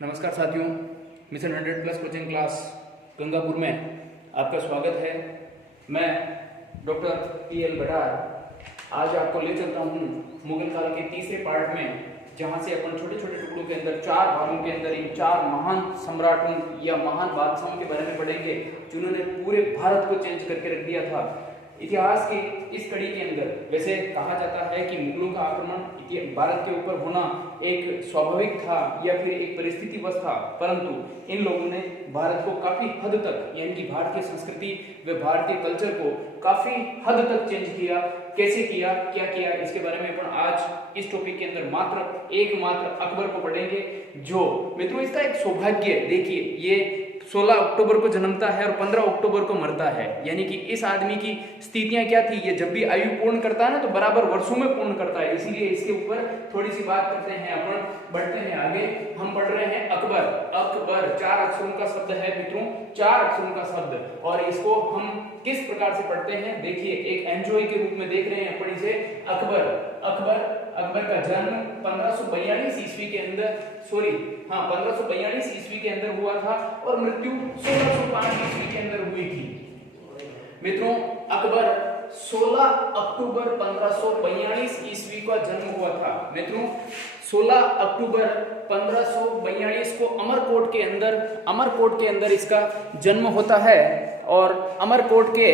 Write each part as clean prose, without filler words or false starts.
नमस्कार साथियों, mission 100+ coaching class Gangapur में आपका स्वागत है। मैं डॉक्टर PL बडार आज आपको ले चलता हूँ मुगल काल के तीसरे पार्ट में, जहाँ से अपन छोटे छोटे टुकड़ों के अंदर चार भागों के अंदर इन चार महान सम्राटों या महान बादशाहों के बारे में पढ़ेंगे जिन्होंने पूरे भारत को चेंज करके रख दिया था। इतिहास की इस कड़ी के अंदर वैसे कहा जाता है कि मुगलों का आक्रमण भारत के ऊपर होना एक स्वाभाविक था या फिर एक परिस्थितिवश था, परंतु इन लोगों ने भारत को काफी हद तक यानी कि भारतीय संस्कृति व भारतीय कल्चर को काफी हद तक चेंज किया। कैसे किया, क्या किया, इसके बारे में अपन आज इस टॉपिक के अंदर एकमात्र अकबर को पढ़ेंगे, जो मित्रों इसका एक सौभाग्य देखिए, ये 16 अक्टूबर को जन्मता है और 15 अक्टूबर को मरता है। यानी कि इस आदमी की स्थितियां क्या थी, ये जब भी आयु पूर्ण करता है ना तो बराबर वर्षों में पूर्ण करता है। इसीलिए इसके ऊपर थोड़ी सी बात करते हैं, अपन बढ़ते हैं आगे। हम पढ़ रहे हैं अकबर। अकबर 4 अक्षरों का शब्द है मित्रों, 4 अक्षरों का शब्द, और इसको हम किस प्रकार से पढ़ते हैं देखिए, एक एंजॉय के रूप में देख रहे हैं अपन इसे। अकबर का जन्म 1542 ईस्वी के अंदर 1542 ईस्वी के अंदर हुआ था और मृत्यु 1605 ईस्वी के अंदर हुई थी। मित्रों अकबर 16 अक्टूबर 1542 ईस्वी का जन्म हुआ था। मित्रों 16 अक्टूबर 1542 को अमरकोट के अंदर इसका जन्म होता है, और अमरकोट के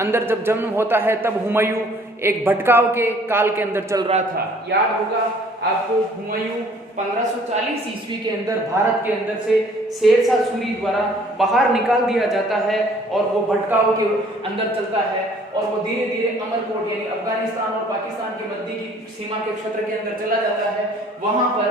अंदर जब जन्म होता है तब हुमायूं एक भटकाव के काल के अंदर चल रहा था। याद होगा आपको, हुमायूं 1540 ईस्वी के अंदर भारत के अंदर से शेरशाह सूरी द्वारा बाहर निकाल दिया जाता है और वो भटकाव के अंदर चलता है और वो धीरे धीरे अमरकोट यानी अफगानिस्तान और पाकिस्तान के मध्य की सीमा के क्षेत्र के अंदर चला जाता है। वहां पर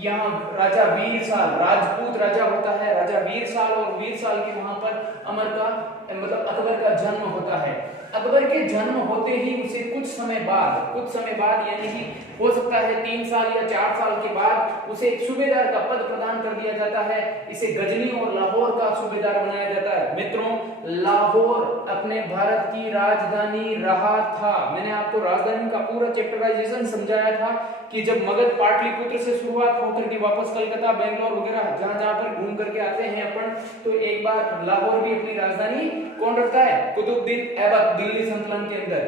यहाँ राजा वीरसाल राजपूत राजा होता है, राजा वीरसाल, और वीरसाल के वहां पर अकबर का जन्म होता है। अकबर के जन्म होते ही उसे कुछ समय बाद यानी कि हो सकता है 3 साल या 4 साल के बाद उसे एक सूबेदार का पद प्रदान कर दिया जाता है। इसे गजनी और लाहौर का सूबेदार बनाया जाता है। मित्रों लाहौर अपने भारत की राजधानी रहा था। मैंने आपको राजधानी का पूरा चैप्टराइजेशन समझाया था कि जब मगध पाटलिपुत्र से शुरुआत होकर के वापस कलकत्ता, बेंगलोर वगैरह जहां पर घूम करके आते हैं अपन, तो एक बार लाहौर भी अपनी राजधानी कौन रखता है? कुतुबुद्दीन ऐबक, दिल्ली सल्तनत के अंदर।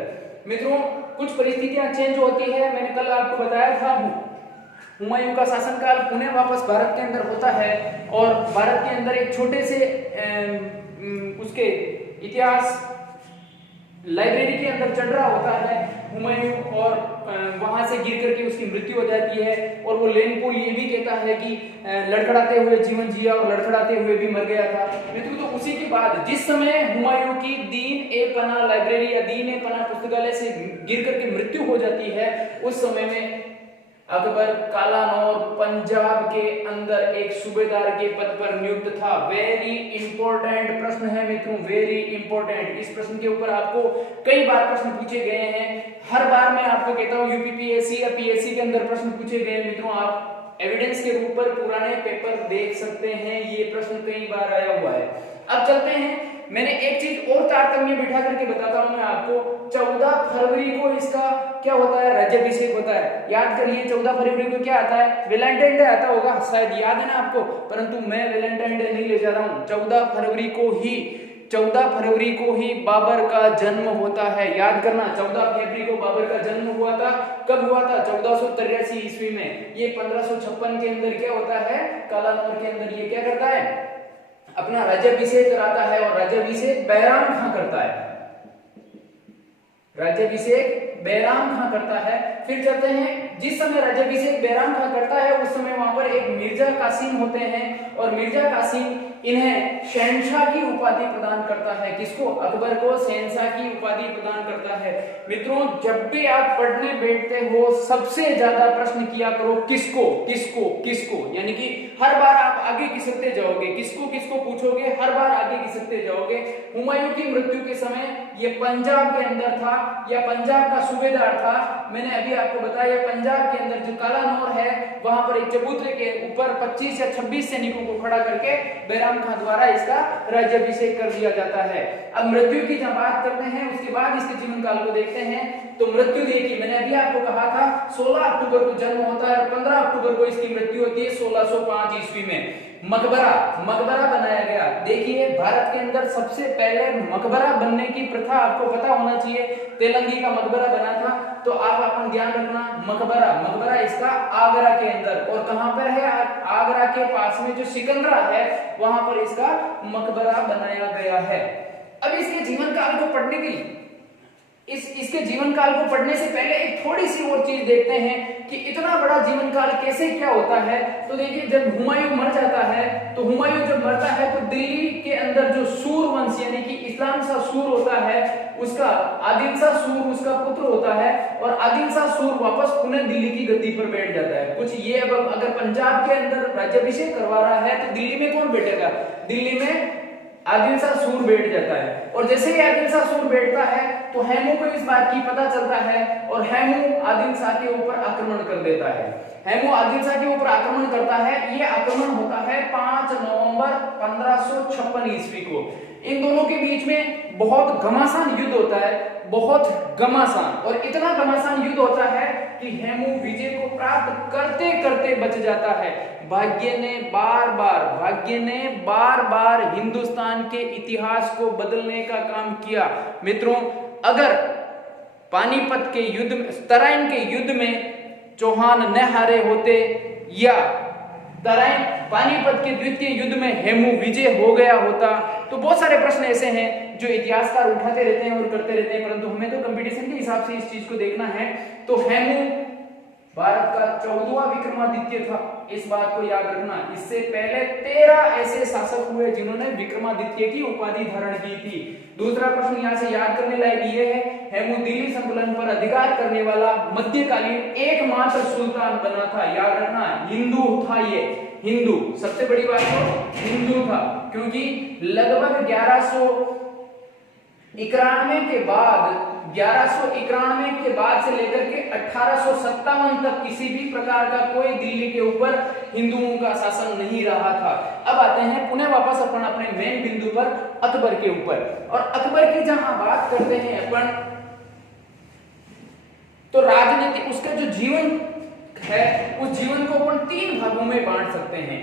मित्रों कुछ परिस्थितियां चेंज होती है। मैंने कल आपको बताया था हुमायूं का शासनकाल पुनः वापस भारत के अंदर होता है और भारत के अंदर एक छोटे से उसके इतिहास लाइब्रेरी के अंदर चढ़ रहा होता है हुमायूं, और वहां से गिर करके उसकी मृत्यु हो जाती है। और वो लेनपोल ये भी कहता है कि लड़खड़ाते हुए जीवन जिया और लड़खड़ाते हुए भी मर गया था। मित्रों तो उसी के बाद जिस समय हुमायूं की दीन-ए-पनाह लाइब्रेरी या दीन-ए-पनाह पुस्तकालय से गिर करके मृत्यु हो जाती है, उस समय में अकबर कालानौर पंजाब के अंदर एक सूबेदार के पद पर नियुक्त था। वेरी इंपॉर्टेंट प्रश्न है मित्रों, वेरी इंपॉर्टेंट। इस प्रश्न के ऊपर आपको कई बार प्रश्न पूछे गए हैं। हर बार मैं आपको कहता हूं यूपीपीएससी या पीएससी के अंदर प्रश्न पूछे गए। मित्रों आप एविडेंस के रूप पर पुराने पेपर देख सकते हैं, ये प्रश्न कई बार आया हुआ है। अब चलते हैं, मैंने एक चीज और तारतम्य बिठा करके बताता हूं मैं आपको। 14 फरवरी को इसका क्या होता है? राज्याभिषेक होता है। याद करिए 14 फरवरी को क्या आता है? वैलेंटाइन डे आता होगा, शायद याद है ना आपको, परंतु मैं वैलेंटाइन डे नहीं ले जा रहा हूं। 14 फरवरी को ही बाबर का जन्म होता है। याद करना, 14 फरवरी को बाबर का जन्म हुआ था। कब हुआ था? 1483 ईस्वी में। ये 1556 के अंदर क्या होता है? कालानौर के अंदर ये क्या करता है? अपना राज्याभिषेक कराता है, और राज्याभिषेक बैराम खां करता है। राज्याभिषेक बैराम खां करता है। फिर चलते हैं, जिस समय राज्याभिषेक बैराम खां करता है उस समय वहां पर एक मिर्जा कासिम होते हैं, और मिर्जा कासिम इन्हें शहनशाह की उपाधि प्रदान करता है। किसको? अकबर को शहनशाह की उपाधि प्रदान करता है। मित्रों जब भी आप पढ़ने बैठते हो सबसे ज्यादा प्रश्न किया करो किसको किसको किसको, यानी कि हर बार आप आगे खिसकते जाओगे। किसको किसको पूछोगे, हर बार आगे खिसकते जाओगे। हुमायूं की मृत्यु के समय ये पंजाब के अंदर था या पंजाब का सूबेदार था। मैंने अभी आपको बताया पंजाब के अंदर जो कालानौर है वहां पर एक चबूतरे के ऊपर 25 या 26 सैनिकों को खड़ा करके बैराम खान द्वारा इसका राज्याभिषेक कर दिया जाता है। अब मृत्यु की जब बात करते हैं उसके बाद इसके जीवन काल को देखते हैं तो मृत्यु देखिए, मैंने अभी आपको कहा था 16 अक्टूबर को जन्म होता है और 15 अक्टूबर को इसकी मृत्यु होती है 1605 ईस्वी में। मकबरा बनाया गया। देखिए भारत के अंदर सबसे पहले मकबरा बनने की प्रथा आपको पता होना चाहिए, तेलंगी का मकबरा बना था। तो आप अपन ध्यान रखना, मकबरा इसका आगरा के अंदर, और कहां पर है, आगरा के पास में जो सिकंदरा है वहां पर इसका मकबरा बनाया गया है। अब इसके जीवन काल को पढ़ने के लिए इसके जीवन काल को पढ़ने से पहले एक थोड़ी सी और चीज देखते हैं कि इतना बड़ा जीवन काल कैसे क्या होता है। तो देखिए जब हुमायूं मर जाता है तो हुमायूं जब मरता है तो दिल्ली के अंदर जो सूर वंश यानी कि इस्लाम शाह सूर होता है उसका आदिल शाह सूर उसका पुत्र होता है, और आदिल शाह सूर वापस पुनः दिल्ली की गद्दी पर बैठ जाता है। कुछ ये अब अगर पंजाब के अंदर राज्याभिषेक करवा रहा है तो दिल्ली में कौन बैठेगा, दिल्ली में आदिल शाह सूर बैठ जाता है। और जैसे ही आदिल शाह सूर बैठता है तो हेमू को इस बात की पता चलता है और हेमू आदिल शाह के ऊपर आक्रमण कर देता है। हेमू आदिल शाह के ऊपर आक्रमण करता है। ये आक्रमण होता है 5 नवंबर 1556 ईस्वी को। इन दोनों के बीच में बहुत घमासान युद्ध होता है, बहुत घमासान, और इतना घमासान युद्ध होता है कि हेमू विजय को प्राप्त करते करते बच जाता है। भाग्य ने बार बार हिंदुस्तान के इतिहास को बदलने का काम किया। मित्रों, अगर पानीपत के युद्ध में, तराइन के युद्ध में चौहान न हारे होते या तराइन पानीपत के द्वितीय युद्ध में हेमू विजय हो गया होता, तो बहुत सारे प्रश्न ऐसे हैं जो इतिहासकार उठाते रहते हैं और करते रहते हैं, परंतु हमें तो कंपटीशन के हिसाब से इस चीज को देखना है। तो हेमू भारत का 14वां विक्रमादित्य था, इस बात को याद रखना। इससे पहले 13 ऐसे शासक हुए जिन्होंने विक्रमादित्य की उपाधि धारण की थी। दूसरा प्रश्न यहाँ से याद करने लायक ये है, हेमू दिल्ली संकलन पर अधिकार करने वाला मध्यकालीन एकमात्र सुल्तान बना था। याद रखना, हिंदू था ये, हिंदू, सबसे बड़ी बात तो हिंदू था, क्योंकि लगभग 1191 के बाद से लेकर के 1857 तक किसी भी प्रकार का कोई दिल्ली के ऊपर हिंदुओं का शासन नहीं रहा था। अब आते हैं पुनः वापस अपन अपने मेन बिंदु पर, अकबर के ऊपर। और अकबर की जहां बात करते हैं अपन, तो राजनीति, उसका जो जीवन है उस जीवन को अपन 3 भागों में बांट सकते हैं।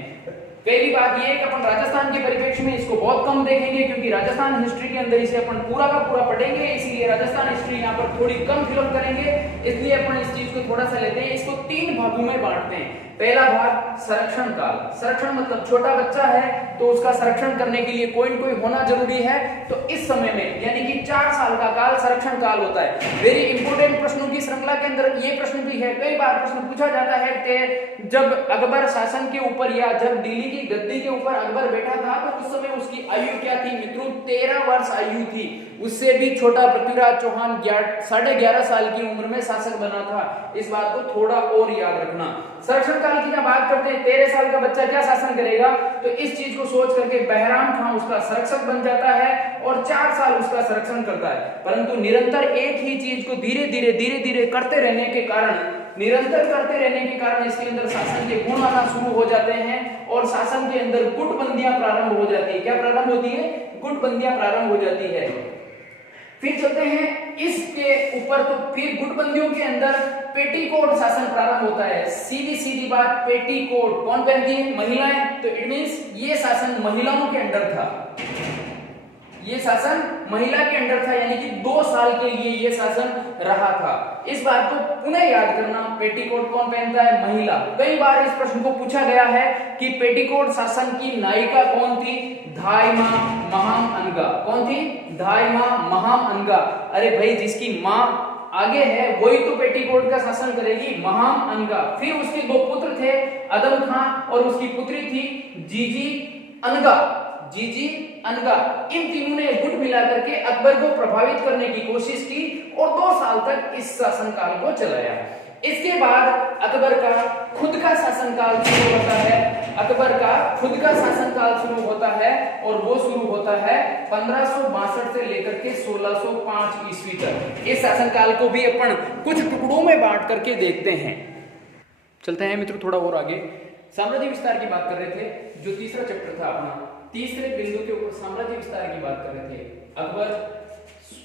पहली बात ये है कि अपन राजस्थान के परिप्रेक्ष्य में इसको बहुत कम देखेंगे, क्योंकि राजस्थान हिस्ट्री के अंदर इसे अपन पूरा का पूरा पढ़ेंगे, इसीलिए राजस्थान हिस्ट्री यहाँ पर थोड़ी कम फिल्म करेंगे, इसलिए अपन इस चीज को थोड़ा सा लेते हैं। इसको 3 भागों में बांटते हैं। पहला भाग संरक्षण काल। संरक्षण मतलब छोटा बच्चा है तो उसका संरक्षण करने के लिए कोई न कोई होना जरूरी है, तो इस समय में यानी कि 4 साल का काल संरक्षण काल होता है। वेरी इंपोर्टेंट प्रश्नों की श्रृंखला के अंदर ये प्रश्न भी है, कई बार प्रश्न पूछा जाता है कि जब अकबर शासन के ऊपर या जब दिल्ली की गद्दी के ऊपर अकबर बैठा था तो उस समय उसकी आयु क्या थी। मित्रों 13 वर्ष आयु थी। उससे भी छोटा पृथ्वीराज चौहान 11.5 साल की उम्र में शासक बना था। इस बात को थोड़ा और याद रखना। संरक्षण काल की जब बात करते हैं, 13 साल का बच्चा क्या शासन करेगा, तो इस चीज को सोच करके बैराम खान उसका संरक्षक बन जाता है और 4 साल उसका संरक्षण करता है। परंतु निरंतर एक ही चीज को धीरे धीरे करते रहने के कारण इसके अंदर शासन के गुण आना शुरू हो जाते हैं और शासन के अंदर गुटबंदियां प्रारंभ हो जाती है। क्या प्रारंभ होती है? गुटबंदियां प्रारंभ हो जाती है। फिर चलते हैं इसके ऊपर, तो फिर गुटबंदियों के अंदर पेटीकोट शासन प्रारंभ होता है। सीधी बात, पेटीकोट कौन पहनती है? महिलाएं। तो इट मींस ये शासन महिलाओं के अंडर था, ये शासन महिला के अंडर था, यानी कि 2 साल के लिए ये शासन रहा था। इस बात को पुनः याद करना, पेटीकोट कौन पहनता है? महिला। कई बार इस प्रश्न को पूछा गया है कि पेटीकोट शासन की नायिका कौन थी? धाई मां महाम अनगा। कौन थी? धाई मां महाम अनगा। अरे भाई, जिसकी मां आगे है वही तो पेटीकोट का शासन करेगी, महाम अनगा। फिर उसके 2 पुत्र थे, अदम खान और उसकी पुत्री थी जीजी अनगा। इन तीनों ने गुट मिला करके अकबर को प्रभावित करने की कोशिश की और 2 साल तक इस शासनकाल को चलाया। इसके बाद अकबर का खुद का शासनकाल शुरू होता है, और वो शुरू होता है 1562 से लेकर के 1605 ईस्वी तक। इस शासनकाल को भी अपन कुछ टुकड़ों में बांट करके देखते हैं। चलते हैं मित्रों थोड़ा और आगे। साम्राज्य विस्तार की बात कर रहे थे, जो तीसरा चैप्टर था अपना, तीसरे बिंदु के ऊपर साम्राज्य विस्तार की बात कर रहे थे। अकबर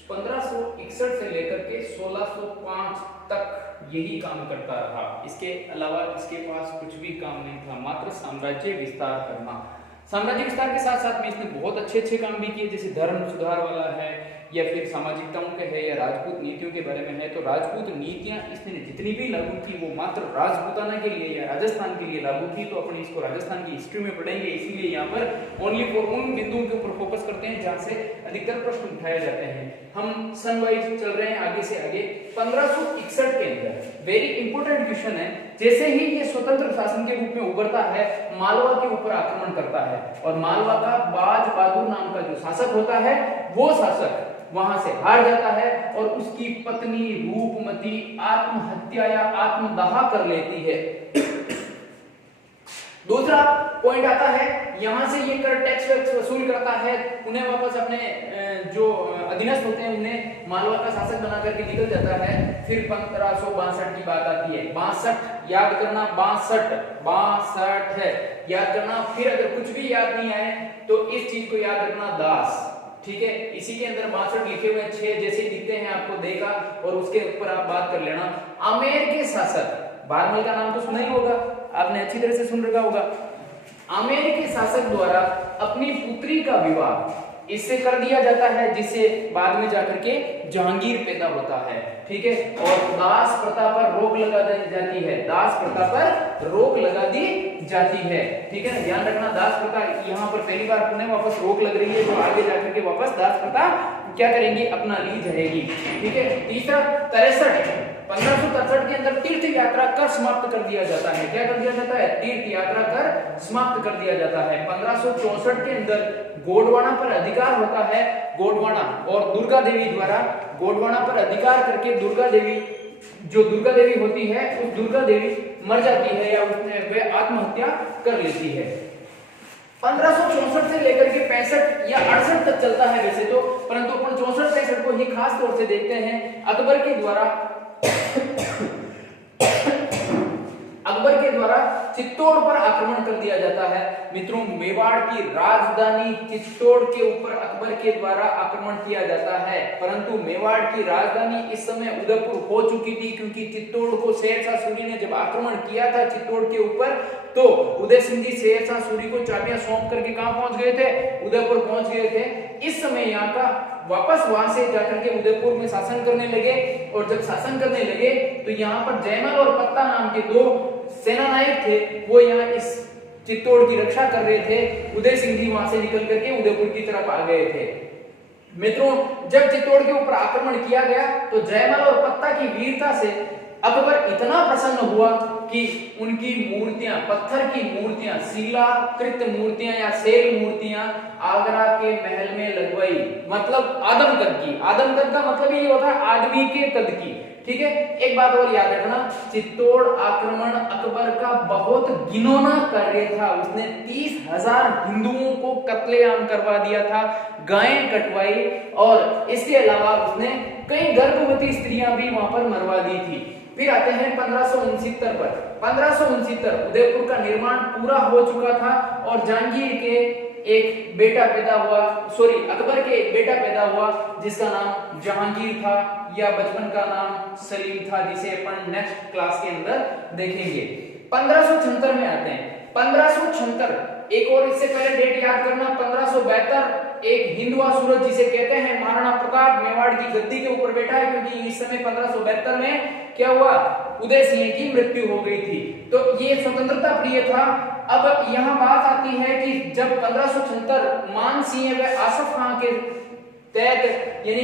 1561 से लेकर के 1605 तक यही काम करता रहा, इसके अलावा इसके पास कुछ भी काम नहीं था, मात्र साम्राज्य विस्तार करना। साम्राज्य विस्तार के साथ साथ में इसने बहुत अच्छे अच्छे काम भी किए, जैसे धर्म सुधार वाला है, या फिर सामाजिकताओं के है, या राजपूत नीतियों के बारे में है। तो राजपूत नीतियां इसने जितनी भी लागू की वो मात्र राजपूताना के लिए या राजस्थान के लिए लागू की। तो अपन इसको राजस्थान की हिस्ट्री में पढ़ेंगे, इसीलिए यहाँ पर ओनली फॉर उन बिंदुओं के ऊपर फोकस करते हैं जहां से अधिकतर प्रश्न उठाए जाते हैं। हम सन वाइज चल रहे हैं आगे से आगे। 1561 के अंदर वेरी इंपोर्टेंट क्वेश्चन है, जैसे ही ये स्वतंत्र शासन के रूप में उभरता है, मालवा के ऊपर आक्रमण करता है, और मालवा का बाज बहादुर नाम का जो शासक होता है, वो शासक वहां से हार जाता है और उसकी पत्नी रूपमती आत्महत्या या आत्मदाह कर लेती है। दूसरा पॉइंट आता है, यहां से ये कर टैक्स वैक्स वसूल करता है, उन्हें वापस अपने जो अधीनस्थ होते हैं उन्हें मालवा का शासक बना करके निकल जाता है। फिर 1562 की बात आती है, 62 याद करना, 62 है याद करना। फिर अगर कुछ भी याद नहीं आए तो इस चीज को याद रखना, दास, ठीक है। इसी के अंदर 62 लिखे हुए हैं, 6 जैसे दिखते हैं आपको देगा, और उसके ऊपर आप बात कर लेना। आमेर के शासक, बारमल का नाम तो सुना ही होगा आपने, अच्छी तरह से सुन रखा होगा। आमेर के शासक द्वारा अपनी पुत्री का विवाह इससे कर दिया जाता है, जिससे बाद में जाकर के जहांगीर पैदा होता है, ठीक है। और दास प्रथा पर रोक लगा दी जाती है, दास प्रथा पर रोक लगा दी जाती है, ठीक है ना, ध्यान रखना। दास प्रथा यहाँ पर पहली बार पुनः वापस रोक लग रही है, जो आगे जाकर के वापस दास प्रथा क्या करेंगे, अपना ली जाएगी, ठीक है। तीसरा 1563 के अंदर तीर्थ यात्रा कर समाप्त कर दिया जाता है। क्या कर दिया जाता है, तीर्थ यात्रा कर समाप्त कर दिया जाता है। 1564 के अंदर गोंडवाना पर अधिकार होता है, गोंडवाना और दुर्गा देवी द्वारा गोंडवाना पर अधिकार करके दुर्गा देवी, जो दुर्गा देवी होती है, उस दुर्गा देवी मर जाती है या उसने वे आत्महत्या कर लेती है। 1564 से लेकर के 65 या 68 तक चलता है वैसे तो, परंतु अपन 64-65 को ही खास तौर से देखते हैं। अकबर के द्वारा चित्तौड़ पर आक्रमण कर दिया जाता है। मित्रों, मेवाड़ की राजधानी चित्तौड़ के ऊपर अकबर के द्वारा आक्रमण किया जाता है, परंतु मेवाड़ की राजधानी इस समय उदयपुर हो चुकी थी, क्योंकि चित्तौड़ को शेरशाह सूरी ने जब आक्रमण किया था चित्तौड़ के ऊपर, तो उदय सिंह जी शेरशाह सूरी को चाबियां सौंप करके कहां पहुंच गए थे, उदयपुर पहुंच गए थे। इस समय यहाँ का वापस वहां से जाकर के उदयपुर में शासन करने लगे, और जब शासन करने लगे तो यहाँ पर जयमल और पत्ता नाम के 2 सेना नायक थे, वो यहाँ इस चित्तौड़ की रक्षा कर रहे थे। उदय सिंह जी वहां से निकल करके उदयपुर की तरफ आ गए थे। मित्रों, जब चित्तौड़ के ऊपर आक्रमण किया गया तो जयमल और पत्ता की वीरता से अकबर इतना प्रसन्न हुआ कि उनकी मूर्तियां, पत्थर की मूर्तियां, शिलाकृत मूर्तियां या शैल मूर्तियां आगरा के महल में लगवाई, मतलब आदम कद की। आदम कद का मतलब ये होता है आदमी के कद की, ठीक है। एक बात और याद रखना, चित्तौड़ आक्रमण अकबर का बहुत घिनौना कार्य था। उसने 30,000 हिंदुओं को कत्लेआम करवा दिया था, गायें कटवाई, और इसके अलावा उसने कई गर्भवती स्त्रियां भी वहां पर मरवा दी थी। फिर आते हैं 1569 पर। 1569 उदयपुर का निर्माण पूरा हो चुका था, और जहांगीर के एक बेटा पैदा हुआ, अकबर के एक बेटा पैदा हुआ जिसका नाम जहांगीर था, या बचपन का नाम सलीम था, जिसे अपन नेक्स्ट क्लास के अंदर देखेंगे। 1576 में आते हैं। 1576 एक और इससे पहले डेट याद करना, 1572 एक हिंदुआ सूरज जिसे कहते हैं, महाराणा प्रताप मेवाड़ की गद्दी के ऊपर बैठा है, क्योंकि इस समय 1572 में क्या हुआ, उदय सिंह की मृत्यु हो गई थी, तो ये स्वतंत्रता प्रिय था। अब यहाँ बात आती है कि जब 1576 मान सिंह व आसफ खां के तहत, यानी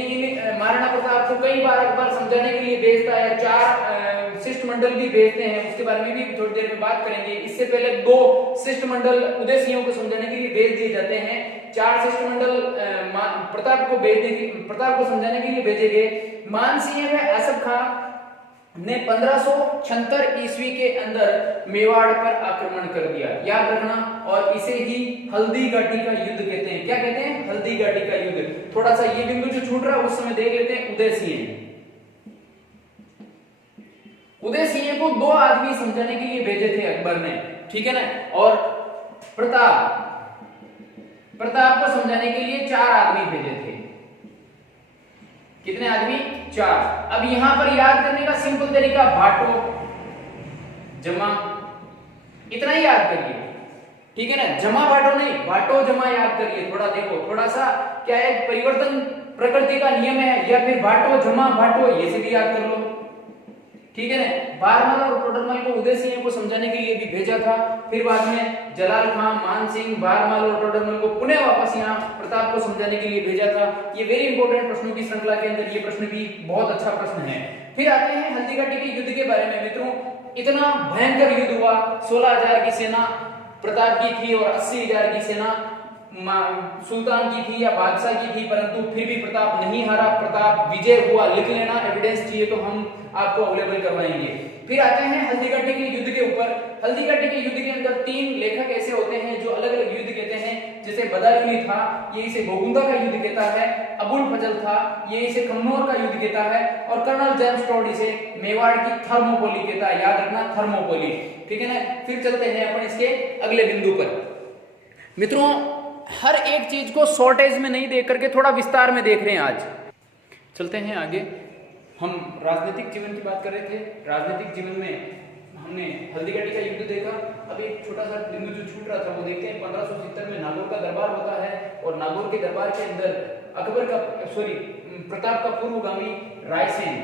महाराणा प्रताप को कई बार अकबर समझाने के लिए भेजता है, 4 शिष्टमंडल भी भेजते हैं, उसके बारे में भी थोड़ी देर में बात करेंगे। इससे पहले 2 शिष्टमंडल उदय सिंह को समझाने के लिए भेज दिए जाते हैं, 4 शिष्टमंडल प्रताप को समझाने के लिए भेजे गए। मान सिंह व आसफ खां ने 1576 ईस्वी के अंदर मेवाड़ पर आक्रमण कर दिया, याद रखना, और इसे ही हल्दी घाटी का युद्ध कहते हैं। क्या कहते हैं, हल्दी घाटी का युद्ध। थोड़ा सा ये बिंदु जो छूट रहा है उस समय देख लेते हैं। उदय सिंह को 2 आदमी समझाने के लिए भेजे थे अकबर ने, ठीक है ना, और प्रताप को समझाने के लिए 4 आदमी भेजे थे। कितने आदमी? 4। अब यहां पर याद करने का सिंपल तरीका भाटो जमा, इतना ही याद करिए, ठीक है ना, जमा भाटो नहीं, भाटो जमा याद करिए। थोड़ा देखो, थोड़ा सा क्या है, परिवर्तन प्रकृति का नियम है, या फिर भाटो जमा भाटो, ये से भी याद कर लो, ठीक है ना। बारमल और टोडरमल को उदय सिंह को समझाने के लिए भी भेजा था, फिर बाद में जलाल खान, मान सिंह, बारमल और टोडरमल को पुनः वापस यहाँ प्रताप को समझाने के लिए भेजा था। ये वेरी इंपॉर्टेंट प्रश्नों की श्रृंखला के अंदर ये प्रश्न भी बहुत अच्छा प्रश्न है। फिर आते हैं हल्दीघाटी के युद्ध के बारे में। मित्रों, इतना भयंकर युद्ध हुआ, 16,000 की सेना प्रताप की थी और 80,000 की सेना सुल्तान की थी या बादशाह की थी, परंतु फिर भी प्रताप नहीं हारा, प्रताप विजय हुआ। लिख लेना, एविडेंस चाहिए तो हम आपको अवेलेबल करवाएंगे। फिर आते हैं हल्दीघाटी के युद्ध के ऊपर। हल्दीघाटी के युद्ध के अंदर 3 लेखक ऐसे होते हैं जो अलग अलग युद्ध कहते हैं। जैसे बदायूनी था, ये इसे गोगुंदा का युद्ध कहता है। अबुल फजल था, ये इसे कन्नौर का युद्ध कहता है। और कर्नल जेम्स टोड इसे मेवाड़ की थर्मोपोली कहता है। याद रखना, थर्मोपोली, ठीक है ना। फिर चलते हैं अपन इसके अगले बिंदु पर। मित्रों, हर एक चीज को शॉर्टेज में नहीं देख करके थोड़ा विस्तार में देख रहे हैं आज। चलते हैं आगे। हम राजनीतिक जीवन की बात कर रहे थे। राजनीतिक जीवन में हमने हल्दीघाटी का युद्ध देखा। अब एक छोटा सा बिंदु जो छूट रहा था वो देखते हैं। 1570 में नागौर का दरबार होता है और नागौर के दरबार के अंदर प्रताप का पूर्वगामी रायसेन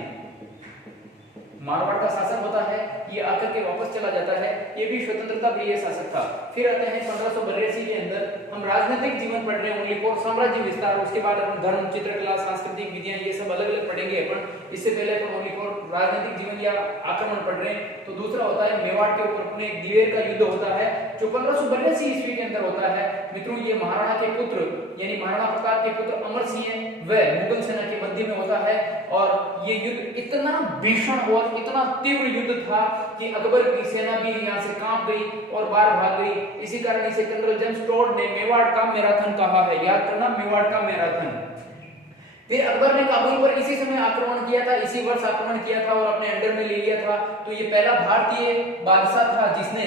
मारवाड़ का शासक होता है। ये आकर के वापस चला जाता है। ये भी स्वतंत्रता प्रिय शासक था। फिर आते हैं 1582 के अंदर हम राजनीतिक जीवन पढ़ रहे हैं, ओनली फॉर साम्राज्य विस्तार। उसके बाद अपन धर्म, चित्रकला, सांस्कृतिक विधियां, ये सब अलग अलग पढ़ेंगे अपन। इससे पहले अपन ओनली फॉर राजनीतिक जीवन या आक्रमण पढ़ रहे हैं। तो दूसरा होता है मेवाड़ के ऊपर अपने दिवेर का युद्ध होता है जो 1582 ईस्वी के अंदर होता है। मित्रों, ये महाराणा के पुत्र यानी महाराणा प्रताप के पुत्र अमर सिंह व मुगल सेना के मध्य में होता है। और ये युद्ध इतना भीषण और इतना तीव्र युद्ध था कि अकबर की सेना भी यहाँ से कांप गई और बाहर भाग गई। इसी कारण इसे कर्नल जेम्स टोड ने मेवाड़ का मैराथन कहा है। याद करना, मेवाड़ का मैराथन। फिर अकबर ने काबुल पर इसी समय आक्रमण किया था, इसी वर्ष आक्रमण किया था और अपने अंडर में ले लिया था। तो ये पहला भारतीय बादशाह था जिसने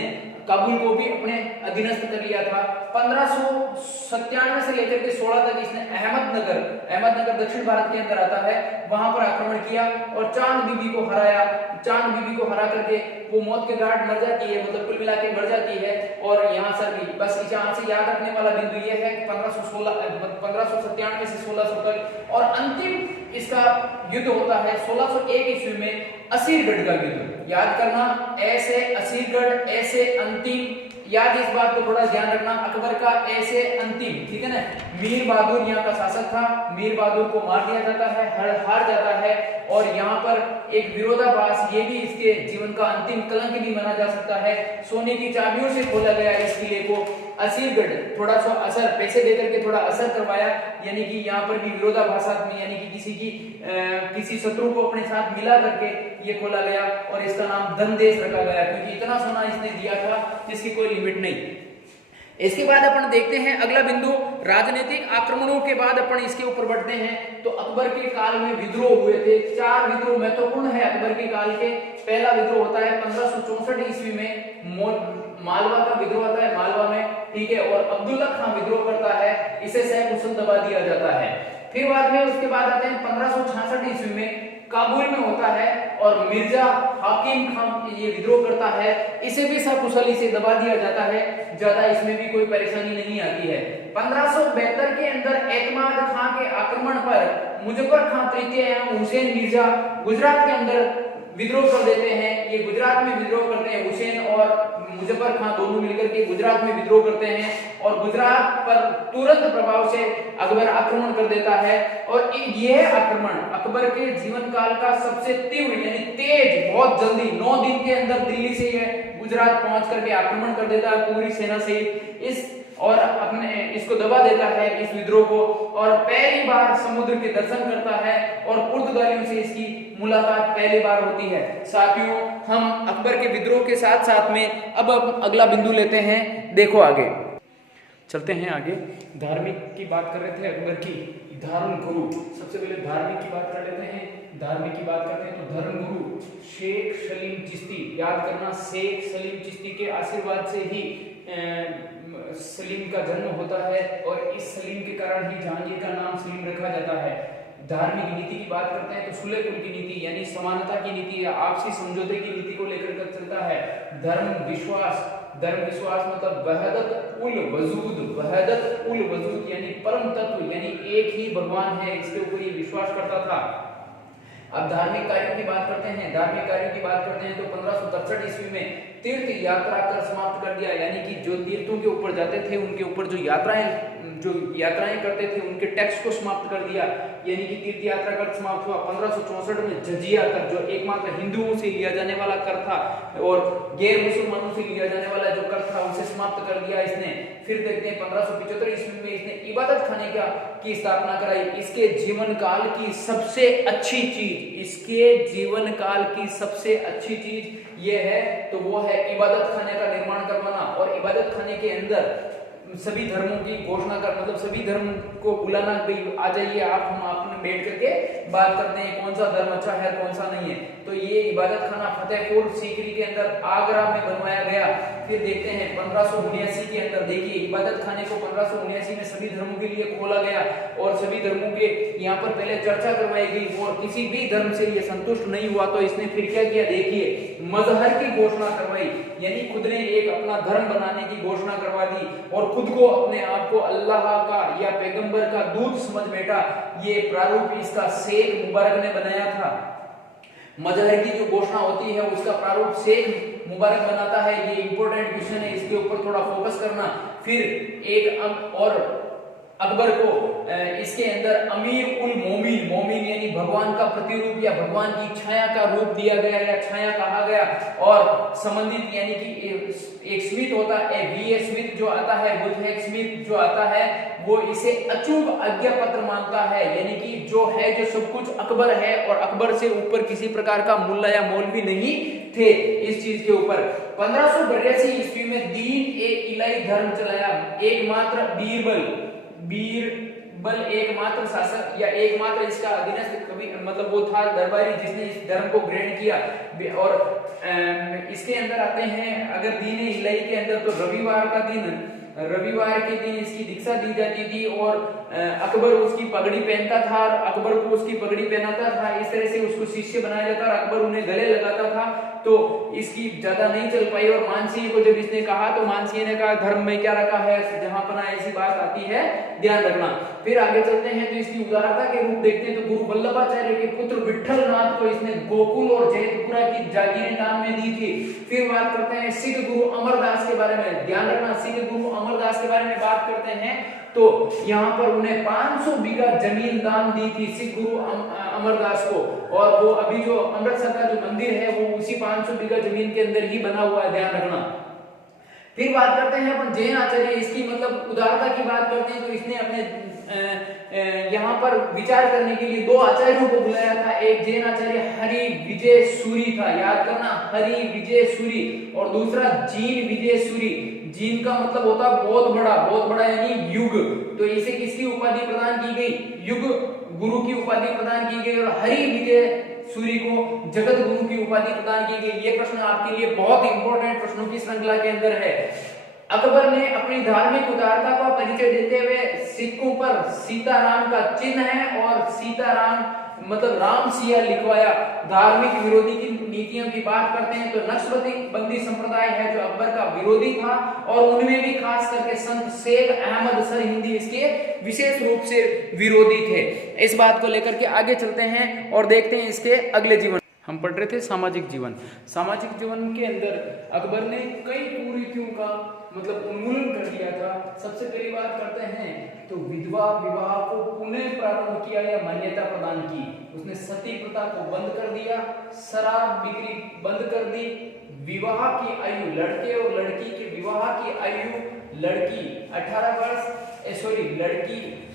काबुल को भी अपने अधीनस्थ कर लिया था। 1597 से लेकर के 16 तक इसने अहमदनगर दक्षिण भारत के अंदर आता है, वहां पर आक्रमण किया और चांद बीबी को हराया। चांद बीबी को हरा करके वो मौत के घाट मर जाती है, मतलब कुल मिला के मर जाती है। और यहाँ सर भी बस यहाँ से याद रखने वाला बिंदु ये है कि 1597 से 1600 तक। और अंतिम इसका युद्ध होता है 1601 ईस्वी में असीरगढ़ का युद्ध। याद करना, ऐसे असीरगढ़, ऐसे अंतिम। याद इस बात को थोड़ा ध्यान रखना, अकबर का ऐसे अंतिम, ठीक है ना। मीर बहादुर यहाँ का शासक था। मीर बहादुर को मार दिया जाता है, हार जाता है। और यहाँ पर एक विरोधाभास, ये भी इसके जीवन का अंतिम कलंक भी माना जा सकता है। सोने की चाबियों से खोला गया इस किले को। असीरगढ़ थोड़ा सा असर, पैसे देकर के थोड़ा असर करवाया, यानी कि यहाँ पर भी विरोधाभासात में, यानी कि किसी शत्रु को अपने साथ मिला करके ये खोला गया और इसका नाम धनदेश रखा गया, क्योंकि इतना सोना इसने दिया था जिसकी कोई लिमिट नहीं। इसके बाद अपन देखते हैं अगला बिंदु, राजनीतिक आक्रमणों के बाद अपन इसके ऊपर बढ़ते हैं। तो अकबर के काल में विद्रोह हुए थे। 4 विद्रोह महत्वपूर्ण है अकबर के काल के। पहला विद्रोह होता है 1564 ईस्वी में, मालवा का विद्रोह होता है मालवा में, ठीक है। और अब्दुल्ला खान विद्रोह करता है, इसे सैफ दबा दिया जाता है। फिर बाद में उसके बाद आते हैं 1566 ईस्वी में काबुल में होता है और मिर्जा हाकिम खान ये विद्रोह करता है, इसे भी सकुशली से दबा दिया जाता है, ज्यादा इसमें भी कोई परेशानी नहीं आती है। 1572 के अंदर एतमाद खां के आक्रमण पर मुजफ्फर खां तृतीय एवं हुसैन मिर्जा गुजरात के अंदर विद्रोह कर देते हैं। ये गुजरात में विद्रोह करते हैं, हुसैन और मुजफ्फर खां दोनों मिलकर के गुजरात में विद्रोह करते हैं और गुजरात पर तुरंत प्रभाव से अकबर आक्रमण कर देता है। और यह आक्रमण अकबर के जीवन काल का सबसे तीव्र यानी तेज, बहुत जल्दी 9 दिन के अंदर दिल्ली से यह गुजरात पहुंच करके आक्रमण कर देता है पूरी सेना सहित इस, और अपने इसको दबा देता है इस विद्रोह को, और पहली बार समुद्र के दर्शन करता है और पुर्तगालियों से इसकी मुलाकात पहली बार होती है। साथियों, हम अकबर के विद्रोह के साथ साथ में अब अगला बिंदु लेते हैं। देखो आगे चलते हैं, आगे धार्मिक की बात कर रहे थे अकबर की। धर्म गुरु, सबसे पहले धार्मिक की बात कर लेते हैं। धार्मिक की बात करते हैं तो धर्म गुरु शेख सलीम चिश्ती, याद करना शेख सलीम चिश्ती के आशीर्वाद से ही सलीम का जन्म होता है और इस सलीम के कारण ही जहांगीर का नाम सलीम रखा जाता है। धार्मिक नीति की बात करते हैं तो सुलह कुल की नीति यानी समानता की नीति या आपसी समझौते की नीति को लेकर कर चलता है। धर्म विश्वास मतलब वहदत उल वजूद यानी परम तत्व यानी एक ही भगवान है, इसके ऊपर ये विश्वास करता था। अब धार्मिक कार्यों की बात करते हैं। धार्मिक कार्यों की बात करते हैं तो 1563 ईस्वी में तीर्थ यात्रा कर समाप्त कर दिया, यानी कि जो तीर्थों के ऊपर जाते थे उनके ऊपर जो यात्राएं करते थे उनके टैक्स को समाप्त कर दिया, यानी कि तीर्थ यात्रा कर समाप्त हुआ। 1564 में जजिया कर, जो एकमात्र हिंदुओं से लिया जाने वाला कर था और गैर मुसलमानों से लिया जाने वाला जो कर था उसे समाप्त कर दिया इसने। फिर देखते हैं 1575 ईस्वी में इसने इबादत खाने की स्थापना कराई। इसके जीवन काल की सबसे अच्छी चीज ये है तो वो है इबादत खाने का निर्माण करवाना और इबादत खाने के अंदर सभी धर्मों की घोषणा कर, मतलब सभी धर्म को बुलाना, आ जाइए आप, हम आपने बैठ करके बात करते हैं कौन सा धर्म अच्छा है कौन सा नहीं है। तो ये इबादत खाना फतेहपुर सीकरी के अंदर आगरा में बनवाया गया। फिर देखते हैं 1579 के अंदर, देखिए इबादत खाने को 1579 में सभी धर्मों के लिए खोला गया और सभी धर्मों के यहाँ पर पहले चर्चा करवाई गई और किसी भी धर्म से ये संतुष्ट नहीं हुआ तो इसने फिर क्या किया, देखिए मजहर की घोषणा करवाई, यानी खुद ने एक अपना धर्म बनाने की घोषणा करवा दी और खुद को अपने आप को अल्लाह का या पैगंबर का दूत समझ बैठा। ये प्रारूप इसका शेख मुबारक ने बनाया था। मजहर की जो घोषणा होती है उसका प्रारूप शेख मुबारक बनाता है। ये इंपॉर्टेंट क्वेश्चन है, इसके ऊपर थोड़ा फोकस करना। फिर एक और अकबर को इसके अंदर अमीर उल मोमिन यानी भगवान का प्रतिरूप या भगवान की छाया का रूप दिया गया या छाया कहा गया और संबंधित यानी कि एक स्मिथ होता है, वी स्मिथ जो आता है, बुधहेक स्मिथ जो आता है वो इसे अचूक आज्ञा पत्र मानता है, यानी कि जो है जो सब कुछ अकबर है और अकबर से ऊपर किसी प्रकार का मुल्ला या मौलवी नहीं थे इस चीज के ऊपर। 1582 ईस्वी में दीन ए इलाही धर्म चलाया। एकमात्र बीरबल एकमात्र शासक या एकमात्र इसका अधीनस्थ कभी मतलब वो था दरबारी जिसने इस धर्म को ग्रहण किया। और इसके अंदर आते हैं अगर दीन इलाही के अंदर तो रविवार के दिन इसकी दीक्षा दी जाती थी और अकबर उसकी पगड़ी पहनता था और अकबर को उसकी पगड़ी पहनाता था। इस तरह से उसको शिष्य बनाया जाता और अकबर उन्हें गले लगाता था। तो इसकी ज्यादा नहीं चल पाई और मानसिंह को जब इसने कहा तो मानसिंह ने कहा धर्म में क्या रखा है, जहां पना ऐसी बात आती है ध्यान रखना। फिर आगे चलते हैं तो इसकी उदारता के रूप देखते हैं तो गुरु वल्लभाचार्य के पुत्र विठलनाथ को इसने गोकुल और जयपुरा की जागीरें दान में दी थी। फिर बात करते हैं सिख गुरु अमरदास के बारे में, ध्यान रखना सिख गुरु अमरदास के बारे में बात करते हैं तो यहाँ पर उन्हें 500 बीघा जमीन दान दी थी सिख गुरु अमरदास को और वो अभी जो अमृतसर का जो मंदिर है वो उसी 500 बीघा जमीन के अंदर ही बना हुआ है, ध्यान रखना। फिर बात करते हैं अपन जैन आचार्य, इसकी मतलब उदारता की बात करते हैं तो इसने अपने यहाँ पर विचार करने के लिए 2 आचार्यों को बुलाया था। एक जैन आचार्य हरि विजय सूरी था, याद करना हरि विजय सूरी, और दूसरा जीन विजय सूरी। जीन का मतलब होता बहुत बड़ा यानी युग। तो इसे किसकी उपाधि प्रदान की गई, युग गुरु की उपाधि प्रदान की गई और हरि विजय सूरी को जगत गुरु की उपाधि प्रदान की गई। ये प्रश्न आपके लिए बहुत इंपॉर्टेंट प्रश्नों की श्रृंखला के अंदर है। अकबर ने अपनी धार्मिक उदारता का परिचय देते हुए सिक्कों पर सीताराम का चिन्ह है और सीताराम मतलब राम सिया लिखवाया। धार्मिक विरोधी की नीतियों की बात करते हैं तो नक्शबंदी संप्रदाय है जो अकबर का विरोधी था और उनमें भी खास करके संत शेख अहमद सरहिंदी इसके विशेष रूप से विरोधी थे। इस बात को लेकर के आगे चलते हैं और देखते हैं इसके अगले जीवन। हम पढ़ रहे थे सामाजिक जीवन। सामाजिक जीवन के अंदर अकबर ने कई कुरीतियों का मतलब उन्मूलन कर दिया था। सबसे पहली बात करते हैं तो विधवा विवाह को पुनः प्रारंभ किया या मान्यता प्रदान की। उसने सती प्रथा को बंद कर दिया, शराब बिक्री बंद कर दी, विवाह की आयु लड़के और लड़की के विवाह की आयु लड़की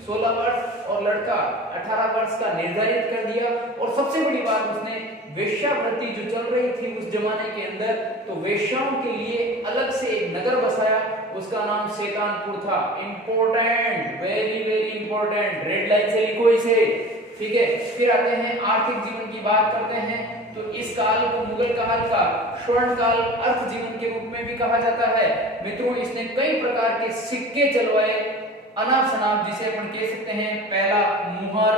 16 वर्ष और लड़का 18 वर्ष का निर्धारित कर दिया। और सबसे बड़ी बात उसने वेश्यावृत्ति जो चल रही थी उस जमाने के अंदर तो वेश्याओं के लिए अलग से एक नगर बसाया, उसका नाम शैतानपुर था। Important, very very important, red line से लिखो इसे, ठीक है। फिर आते हैं आर्थिक जीवन की बात करते हैं, तो इस काल को मुगल काल का स्वर्ण काल अर्थ जीवन के रूप में भी कहा जाता है। मित्रों, इसने कई प्रकार के सिक्के चलवाए, अनाप शनाप जिसे अपन कह सकते हैं। पहला मुहर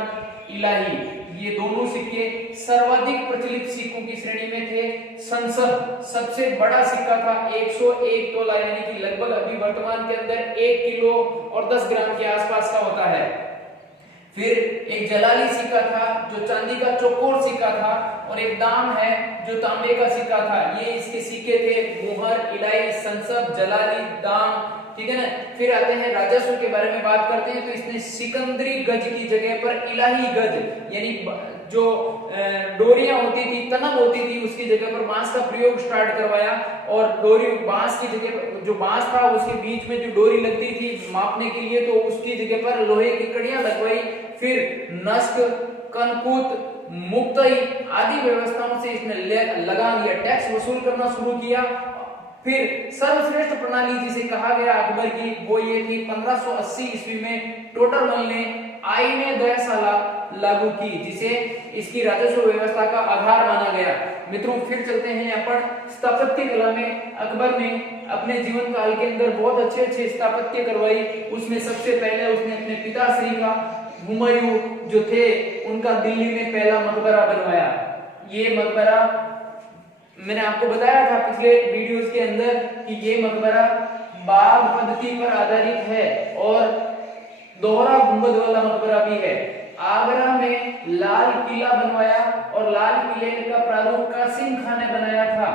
इलाही, ये दोनों सिक्के सर्वाधिक प्रचलित सिक्कों की श्रेणी में थे। संसद सबसे बड़ा सिक्का था, 101 तोला, यानी कि लगभग अभी वर्तमान के अंदर 1 किलो और 10 ग्राम के आसपास का होता है। फिर एक जलाली सिक्का था जो चांदी का चौकोर सिक्का था, और एक दाम है जो तांबे का सिक्का था। ये इसके सिक्के थे, मुहर, इलाई, संसद, जलाली, दाम, ठीक है ना। फिर आते हैं राजस्व के बारे में बात करते हैं, तो इसने सिकंदरी गज की जगह पर इलाही गज, यानी जो डोरियां होती थी, तनम होती थी, उसकी जगह पर बांस का प्रयोग स्टार्ट करवाया। और डोरी बांस की जगह पर, जो बांस था उसके बीच में जो डोरी लगती थी मापने के लिए, तो उसकी जगह पर लोहे की कड़ियां लगवाई। फिर नस्क, कनकुत, मुक्तई आदि व्यवस्थाओं से इसने लगान या टैक्स वसूल करना शुरू किया। फिर सर्वश्रेष्ठ प्रणाली जिसे कहा गया अकबर की, वो ये थी 1580 ईस्वी में टोडरमल ने आईने दयाशाला लागू की, जिसे इसकी राजस्व व्यवस्था का आधार माना गया। मित्रों, फिर चलते हैं अपन स्थापत्य कला में। अकबर ने अपने जीवन काल के अंदर बहुत अच्छे अच्छे स्थापत्य करवाई। उसमें सबसे पहले उसने अपने पिताश्री का, हुमायूं जो थे, उनका दिल्ली में पहला मकबरा बनवाया। ये मकबरा मैंने आपको बताया था पिछले वीडियोस के अंदर कि ये मकबरा बाग पद्धति पर आधारित है और दोहरा गुंबद वाला मकबरा भी है। आगरा में लाल किला बनवाया और लाल किले का प्रारूप कासिम खान ने बनाया था।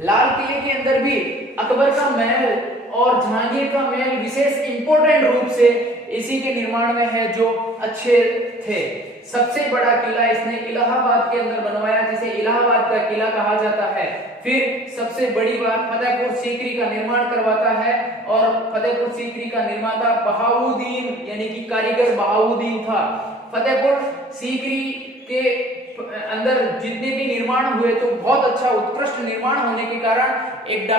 लाल किले के अंदर भी अकबर का महल और जहांगीर का महल विशेष इंपॉर्टेंट रूप से इसी के निर्माण में है, जो अच्छे थे। सबसे बड़ा किला इसने इलाहाबाद के अंदर बनवाया, जिसे इलाहाबाद का किला कहा जाता है। फिर सबसे बड़ी बात, फतेहपुर सीकरी का निर्माण करवाता है, और फतेहपुर सीकरी का निर्माता बहाउद्दीन यानी कि कारीगर बहाउद्दीन था। फतेहपुर सीकरी के अंदर जितने भी निर्माण हुए तो बहुत अच्छा उत्कृष्ट निर्माण होने के कारण एक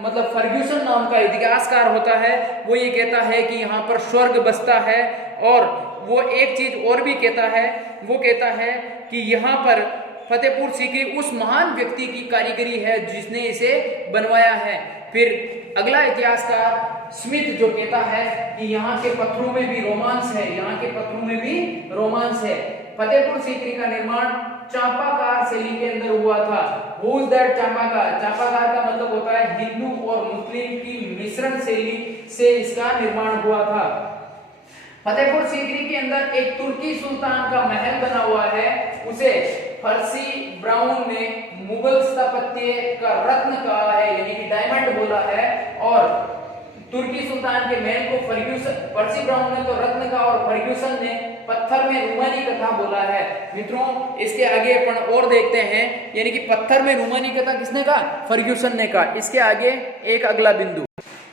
मतलब फर्ग्यूसन नाम का इतिहासकार होता है, वो ये कहता है कि यहाँ पर स्वर्ग बसता है। और वो एक चीज और भी कहता है, वो कहता है कि यहाँ पर फतेहपुर सीकरी उस महान व्यक्ति की कारीगरी है जिसने इसे बनवाया है। फिर अगला इतिहासकार स्मिथ जो कहता है कि यहाँ के पत्थरों में भी रोमांस है, यहाँ के पत्थरों में भी रोमांस है। फतेहपुर सीकरी का निर्माण चापाकार शैली के अंदर हुआ था। Who is that चापाकार? चापाकार का मतलब होता है हिंदू और मुस्लिम की मिश्रण शैली से इसका निर्माण हुआ था। फतेहपुर सीकरी के अंदर एक तुर्की सुल्तान का महल बना हुआ है, उसे फर्सी ब्राउन ने मुगल स्थापत्य का रत्न कहा है, यानी कि डायमंड बोला है। और तुर्की सुल्तान के महल को फर्सी ब्राउन ने तो रत्न कहा और फर्ग्यूसन ने पत्थर में रूमानी कथा बोला है। मित्रों, इसके आगे अपन और देखते हैं, यानी कि पत्थर में रूमानी कथा किसने कहा? फर्ग्यूसन ने कहा। इसके आगे एक अगला बिंदु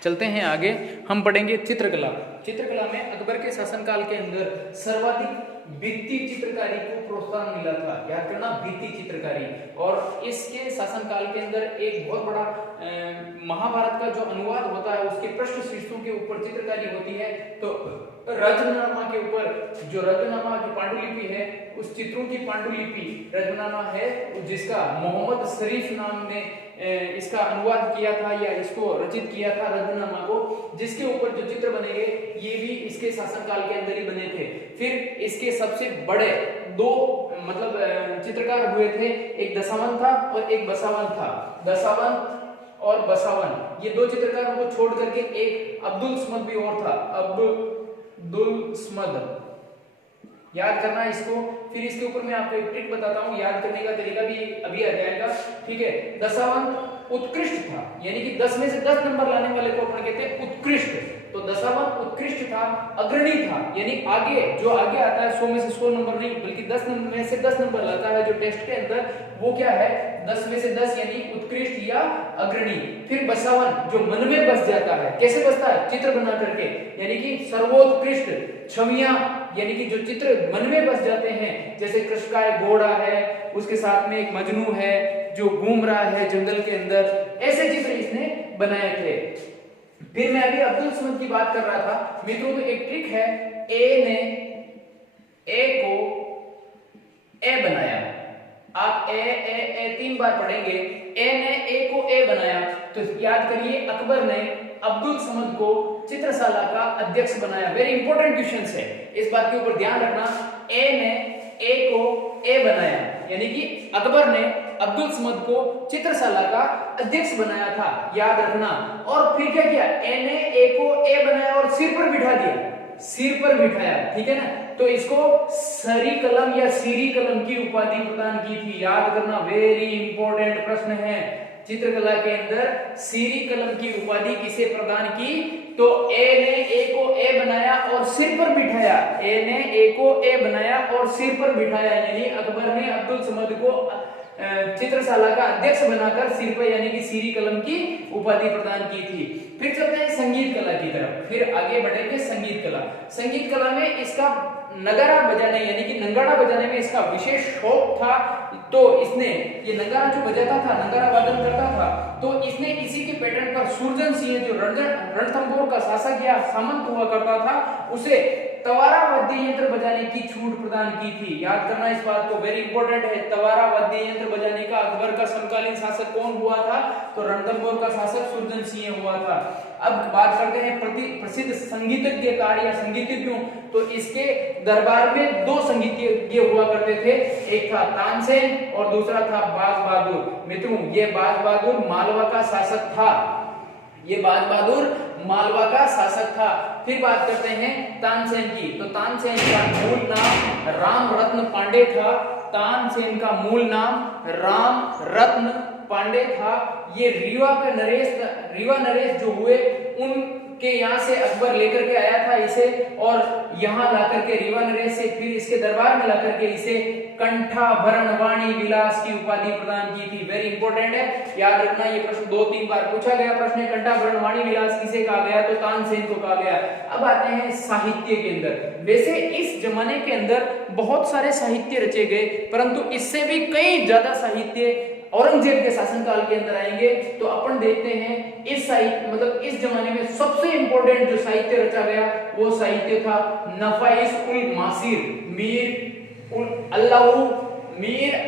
चलते हैं आगे, हम पढ़ेंगे चित्रकला। चित्रकला में अकबर के शासनकाल के अंदर सर्वाधिक भित्ति चित्रकारी को प्रोत्साहन मिला था। याद करना, भित्ति चित्रकारी। और इसके शासनकाल के अंदर एक बहुत बड़ा महाभारत का जो अनुवाद होता है उसके पृष्ठ शीर्षों के ऊपर चित्रकारी होती है। तो रजनामा के ऊपर जो रजनामा जो पांडुलिपि है, उस चित्रों की पांडुलिपि रजनामा है, जिसका मोहम्मद शरीफ नाम ने इसका अनुवाद किया था या इसको रचित किया था रजनामा को, जिसके ऊपर जो चित्र बनेंगे ये भी इसके शासनकाल के अंदर ही बने थे। फिर इसके सबसे बड़े दो मतलब चित्रकार हुए थे, एक दशावन था और एक बसावन था। दशावन और बसावन, ये दो चित्रकारों को छोड़ करके एक अब्दुल समद भी और था, अब्दुल समद। याद करना इसको। फिर इसके ऊपर मैं आपको एक ट्रिक बताता हूँ, याद करने का तरीका भी अभी आ जाएगा, ठीक है। दशावन उत्कृष्ट था, यानी कि 10 में से 10 नंबर लाने वाले को अपन कहते हैं उत्कृष्ट। तो दशावन उत्कृष्ट था, अग्रणी था, यानी आगे जो आगे आता है 100 में से 100 नंबर नहीं बल्कि 10 में से 10 नंबर लाता है जो टेस्ट के अंदर, वो क्या है? 10 में से 10 यानी उत्कृष्ट या अग्रणी। फिर बसावन जो मन में बस जाता है, कैसे बसता है? चित्र बना करके, यानी कि सर्वोत्कृष्ट। छवियां यानी कि जो चित्र मन में बस जाते हैं, जैसे कृष्ण का एक घोड़ा है, उसके साथ में एक मजनू है जो घूम रहा है जंगल के अंदर, ऐसे चित्र इसने बनाए थे। फिर मैं अभी अब्दुल समद की बात कर रहा था मित्रों, तो एक ट्रिक है, ए ने ए को ए बनाया। आप ए 3 बार पढ़ेंगे, ए ने ए को ए बनाया, तो याद करिए अकबर ने अब्दुल समद को चित्रशाला का अध्यक्ष बनाया। वेरी इंपॉर्टेंट क्वेश्चन है, इस बात के ऊपर ध्यान रखना। ए ने ए को ए बनाया, यानी कि अकबर ने अब्दुल समद को चित्रशाला का अध्यक्ष बनाया था, याद रखना। और फिर क्या किया, ए ने ए को ए बनाया और सिर पर बिठा दिया, सिर पर बिठाया, ठीक है ना। तो इसको सरी कलम या सीरी कलम की उपाधि प्रदान की थी, याद करना, वेरी इंपॉर्टेंट प्रश्न है। चित्रकला के अंदर सीरी कलम की उपाधि किसे प्रदान की, तो ए ने ए को ए बनाया और सिर पर बिठाया, ए ने ए को ए बनाया और सिर पर बिठाया, यानी अकबर ने अब्दुल समद को चित्रशाला का अध्यक्ष बनाकर सिर पर यानी कि सीरी कलम की उपाधि प्रदान की थी। फिर चलते हैं संगीत कला की तरफ, फिर आगे बढ़ेंगे संगीत कला। संगीत कला में इसका नगारा बजाने यानी कि नंगाड़ा बजाने में इसका विशेष शौक था, तो इसने ये नगारा जो बजाता था, नगारा वादन करता था, तो इसने इसी के पैटर्न पर सूरजन सिंह जो रणथंभौर का शासक या सामंत हुआ करता था, उसे तवारा वाद्य यंत्र बजाने की छूट प्रदान की थी। याद करना इस बात को, वेरी इंपॉर्टेंट है। तवारा वाद्य यंत्र बजाने का अकबर का समकालीन शासक कौन हुआ था, तो रणथंभौर का शासक सूरजन सिंह हुआ था। अब बात करते हैं प्रसिद्ध संगीतज्ञकार या संगीतज्ञों, तो इसके दरबार में 2 संगीतज्ञ हुआ करते थे, एक था तानसेन और दूसरा था बाज बहादुर। मित्रों, ये बाज बहादुर मालवा का शासक था, ये बाज बहादुर मालवा का शासक था। फिर बात करते हैं तानसेन की, तो तानसेन का मूल नाम राम रत्न पांडे था, तानसेन का मूल नाम राम रत्न पांडे था। ये रीवा नरेश जो हुए उनके यहाँ से अकबर लेकर के आया था इसे, और यहाँ लाकर के रीवा नरेश से फिर इसके दरबार में लाकर के इसे कंठाभरण वाणी विलास की उपाधि प्रदान की थी। वेरी इंपॉर्टेंट है, याद रखना, ये प्रश्न 2-3 बार पूछा गया। प्रश्न कंठाभरण वाणी विलास किसे कहा गया, तो तानसेन को कहा गया। अब आते हैं साहित्य के अंदर। वैसे इस जमाने के अंदर बहुत सारे साहित्य रचे गए, परंतु इससे भी कई ज्यादा साहित्य औरंगजेब के शासनकाल के अंदर आएंगे। तो अपन देखते हैं इस साहित्य मतलब इस जमाने में सबसे इंपॉर्टेंट जो साहित्य रचा गया वो साहित्य था नफाइस उल मासिर। मीर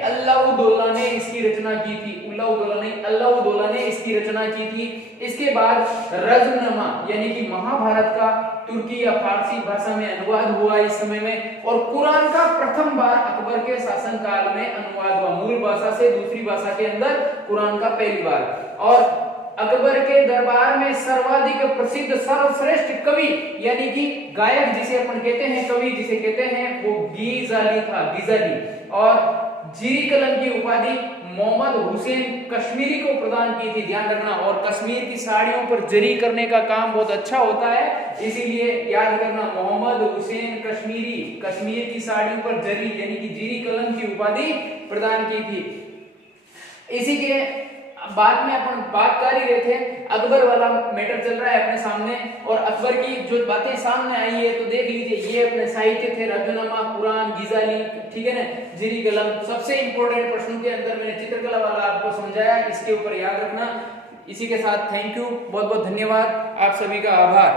अल्लाउद्दौला ने इसकी रचना की थी, अल्लाउद्दौला ने इसकी रचना की थी। इसके बाद रजमनमा यानी कि महाभारत का तुर्की या फारसी भाषा में अनुवाद हुआ इस समय में, और कुरान का प्रथम बार अकबर के शासनकाल में अनुवाद हुआ, मूल भाषा से दूसरी भाषा के अंदर कुरान का पहली बार। और अकबर के दरबार में सर्वाधिक प्रसिद्ध सर्वश्रेष्ठ कवि यानी कि गायक जिसे अपन कहते हैं, कवि जिसे कहते हैं, वो गीजाली था, गीजाली। और जीरी कलम की उपाधि मोहम्मद हुसैन कश्मीरी को प्रदान की थी, ध्यान रखना। और कश्मीर की साड़ियों पर जरी करने का काम बहुत अच्छा होता है, इसीलिए याद करना, मोहम्मद हुसैन कश्मीरी, कश्मीर की साड़ियों पर जरी यानी कि जीरी कलम की उपाधि प्रदान की थी। इसी के बाद में अपन बात कर ही रहे थे, अकबर वाला मैटर चल रहा है अपने सामने, और अकबर की जो बातें सामने आई है तो देख लीजिए। ये अपने साहित्य थे रजनामा, कुरान, गीजाली, ठीक है ना, जीरी कलम। सबसे इंपॉर्टेंट प्रश्नों के अंदर मैंने चित्रकला वाला आपको समझाया, इसके ऊपर याद रखना। इसी के साथ थैंक यू, बहुत बहुत धन्यवाद, आप सभी का आभार।